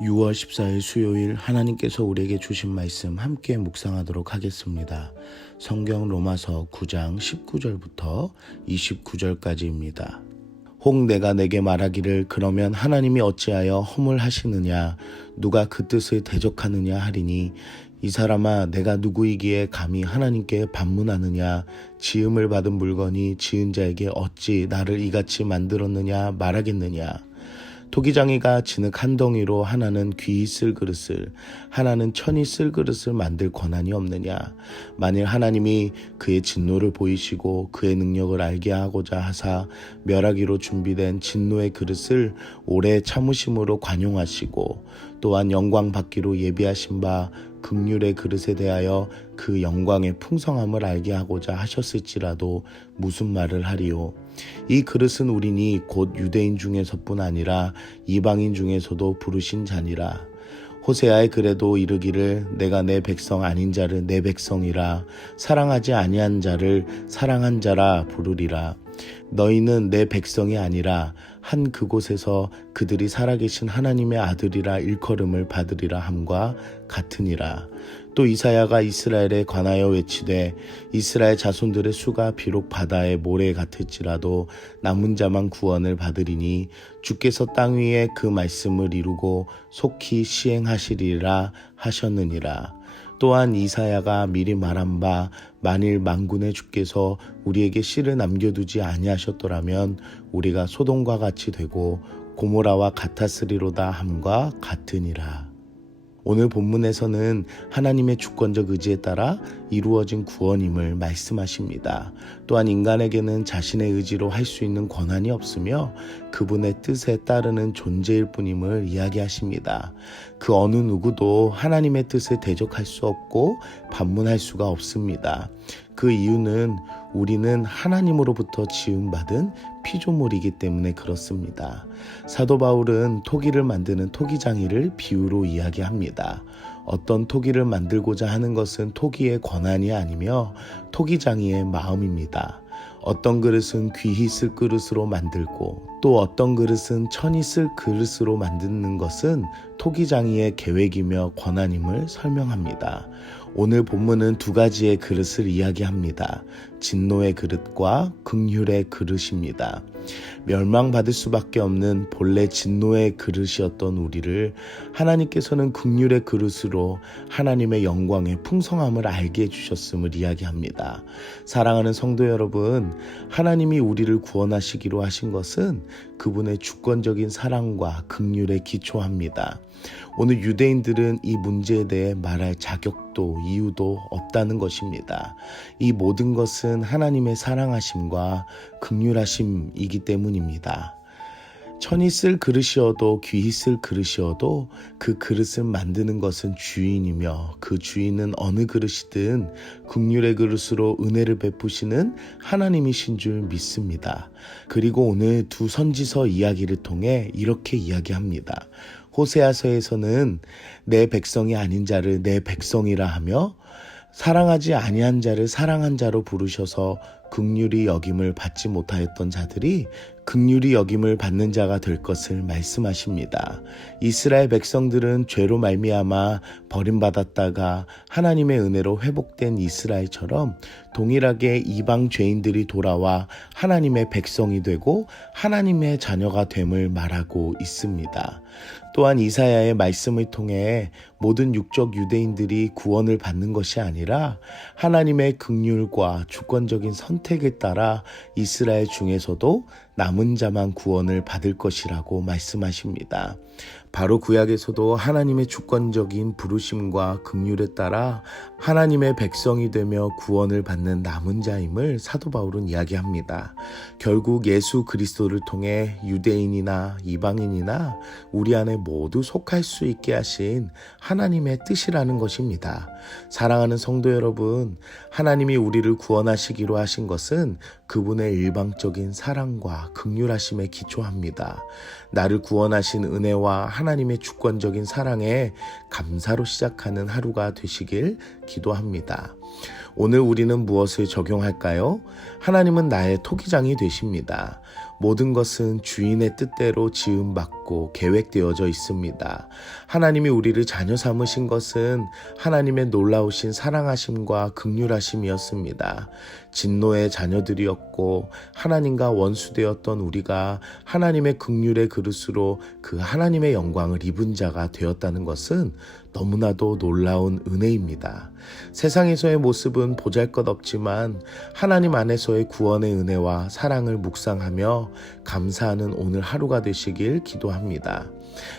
6월 14일 수요일 하나님께서 우리에게 주신 말씀 함께 묵상하도록 하겠습니다. 성경 로마서 9장 19절부터 29절까지입니다. 혹 내가 내게 말하기를 그러면 하나님이 어찌하여 허물하시느냐 누가 그 뜻을 대적하느냐 하리니 이 사람아 내가 누구이기에 감히 하나님께 반문하느냐 지음을 받은 물건이 지은 자에게 어찌 나를 이같이 만들었느냐 말하겠느냐 토기장이가 진흙 한 덩이로 하나는 귀히 쓸 그릇을 하나는 천이 쓸 그릇을 만들 권한이 없느냐 만일 하나님이 그의 진노를 보이시고 그의 능력을 알게 하고자 하사 멸하기로 준비된 진노의 그릇을 오래 참으심으로 관용하시고 또한 영광 받기로 예비하신 바 긍휼의 그릇에 대하여 그 영광의 풍성함을 알게 하고자 하셨을지라도 무슨 말을 하리요. 이 그릇은 우리니 곧 유대인 중에서뿐 아니라 이방인 중에서도 부르신 자니라. 호세아의 글에도 이르기를 내가 내 백성 아닌 자를 내 백성이라 사랑하지 아니한 자를 사랑한 자라 부르리라. 너희는 내 백성이 아니라 한 그곳에서 그들이 살아계신 하나님의 아들이라 일컬음을 받으리라 함과 같으니라. 또 이사야가 이스라엘에 관하여 외치되 이스라엘 자손들의 수가 비록 바다의 모래 같을지라도 남은 자만 구원을 받으리니 주께서 땅 위에 그 말씀을 이루고 속히 시행하시리라 하셨느니라. 또한 이사야가 미리 말한 바 만일 만군의 주께서 우리에게 씨를 남겨두지 아니하셨더라면 우리가 소돔과 같이 되고 고모라와 같았으리로다 함과 같으니라. 오늘 본문에서는 하나님의 주권적 의지에 따라 이루어진 구원임을 말씀하십니다. 또한 인간에게는 자신의 의지로 할 수 있는 권한이 없으며 그분의 뜻에 따르는 존재일 뿐임을 이야기하십니다. 그 어느 누구도 하나님의 뜻을 대적할 수 없고 반문할 수가 없습니다. 그 이유는 우리는 하나님으로부터 지음받은 피조물이기 때문에 그렇습니다. 사도 바울은 토기를 만드는 토기장이를 비유로 이야기합니다. 어떤 토기를 만들고자 하는 것은 토기의 권한이 아니며 토기장이의 마음입니다. 어떤 그릇은 귀히 쓸 그릇으로 만들고 또 어떤 그릇은 천이 쓸 그릇으로 만드는 것은 토기장이의 계획이며 권한임을 설명합니다. 오늘 본문은 두 가지의 그릇을 이야기합니다. 진노의 그릇과 긍휼의 그릇입니다. 멸망받을 수밖에 없는 본래 진노의 그릇이었던 우리를 하나님께서는 긍휼의 그릇으로 하나님의 영광의 풍성함을 알게 해주셨음을 이야기합니다. 사랑하는 성도 여러분, 하나님이 우리를 구원하시기로 하신 것은 그분의 주권적인 사랑과 긍휼에 기초합니다. 오늘 유대인들은 이 문제에 대해 말할 자격도 이유도 없다는 것입니다. 이 모든 것은 하나님의 사랑하심과 긍휼하심이기 때문입니다. 천이 쓸 그릇이어도 귀히 쓸 그릇이어도 그 그릇을 만드는 것은 주인이며 그 주인은 어느 그릇이든 긍휼의 그릇으로 은혜를 베푸시는 하나님이신 줄 믿습니다. 그리고 오늘 두 선지서 이야기를 통해 이렇게 이야기합니다. 호세아서에서는 내 백성이 아닌 자를 내 백성이라 하며 사랑하지 아니한 자를 사랑한 자로 부르셔서 긍휼히 여김을 받지 못하였던 자들이 긍휼히 여김을 받는 자가 될 것을 말씀하십니다. 이스라엘 백성들은 죄로 말미암아 버림받았다가 하나님의 은혜로 회복된 이스라엘처럼 동일하게 이방 죄인들이 돌아와 하나님의 백성이 되고 하나님의 자녀가 됨을 말하고 있습니다. 또한 이사야의 말씀을 통해 모든 육적 유대인들이 구원을 받는 것이 아니라 하나님의 긍휼과 주권적인 선택에 따라 이스라엘 중에서도 남은 자만 구원을 받을 것이라고 말씀하십니다. 바로 구약에서도 하나님의 주권적인 부르심과 긍휼에 따라 하나님의 백성이 되며 구원을 받는 남은 자임을 사도 바울은 이야기합니다. 결국 예수 그리스도를 통해 유대인이나 이방인이나 우리 안에 모두 속할 수 있게 하신 하나님의 뜻이라는 것입니다. 사랑하는 성도 여러분, 하나님이 우리를 구원하시기로 하신 것은 그분의 일방적인 사랑과 긍휼하심에 기초합니다. 나를 구원하신 은혜와 하나님의 주권적인 사랑에 감사로 시작하는 하루가 되시길 기도합니다. 오늘 우리는 무엇을 적용할까요? 하나님은 나의 토기장이 되십니다. 모든 것은 주인의 뜻대로 지음받고 있고 계획되어져 있습니다. 하나님이 우리를 자녀 삼으신 것은 하나님의 놀라우신 사랑하심과 긍휼하심이었습니다. 진노의 자녀들이었고 하나님과 원수되었던 우리가 하나님의 긍휼의 그릇으로 그 하나님의 영광을 입은 자가 되었다는 것은 너무나도 놀라운 은혜입니다. 세상에서의 모습은 보잘것없지만 하나님 안에서의 구원의 은혜와 사랑을 묵상하며 감사하는 오늘 하루가 되시길 기도합니다.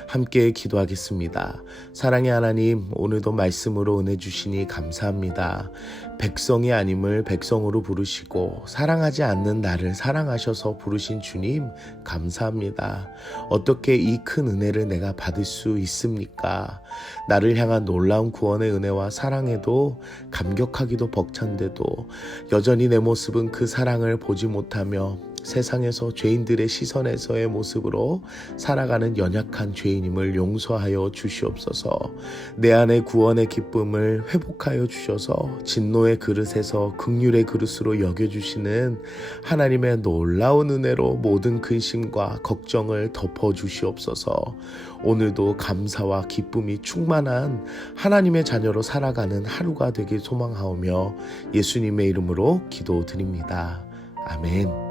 함께 기도하겠습니다. 사랑의 하나님, 오늘도 말씀으로 은혜 주시니 감사합니다. 백성이 아님을 백성으로 부르시고 사랑하지 않는 나를 사랑하셔서 부르신 주님 감사합니다. 어떻게 이 큰 은혜를 내가 받을 수 있습니까? 나를 향한 놀라운 구원의 은혜와 사랑에도 감격하기도 벅찬데도 여전히 내 모습은 그 사랑을 보지 못하며 세상에서 죄인들의 시선에서의 모습으로 살아가는 연약한 죄인임을 용서하여 주시옵소서. 내 안에 구원의 기쁨을 회복하여 주셔서 진노의 그릇에서 긍휼의 그릇으로 여겨주시는 하나님의 놀라운 은혜로 모든 근심과 걱정을 덮어주시옵소서. 오늘도 감사와 기쁨이 충만한 하나님의 자녀로 살아가는 하루가 되길 소망하오며 예수님의 이름으로 기도드립니다. 아멘.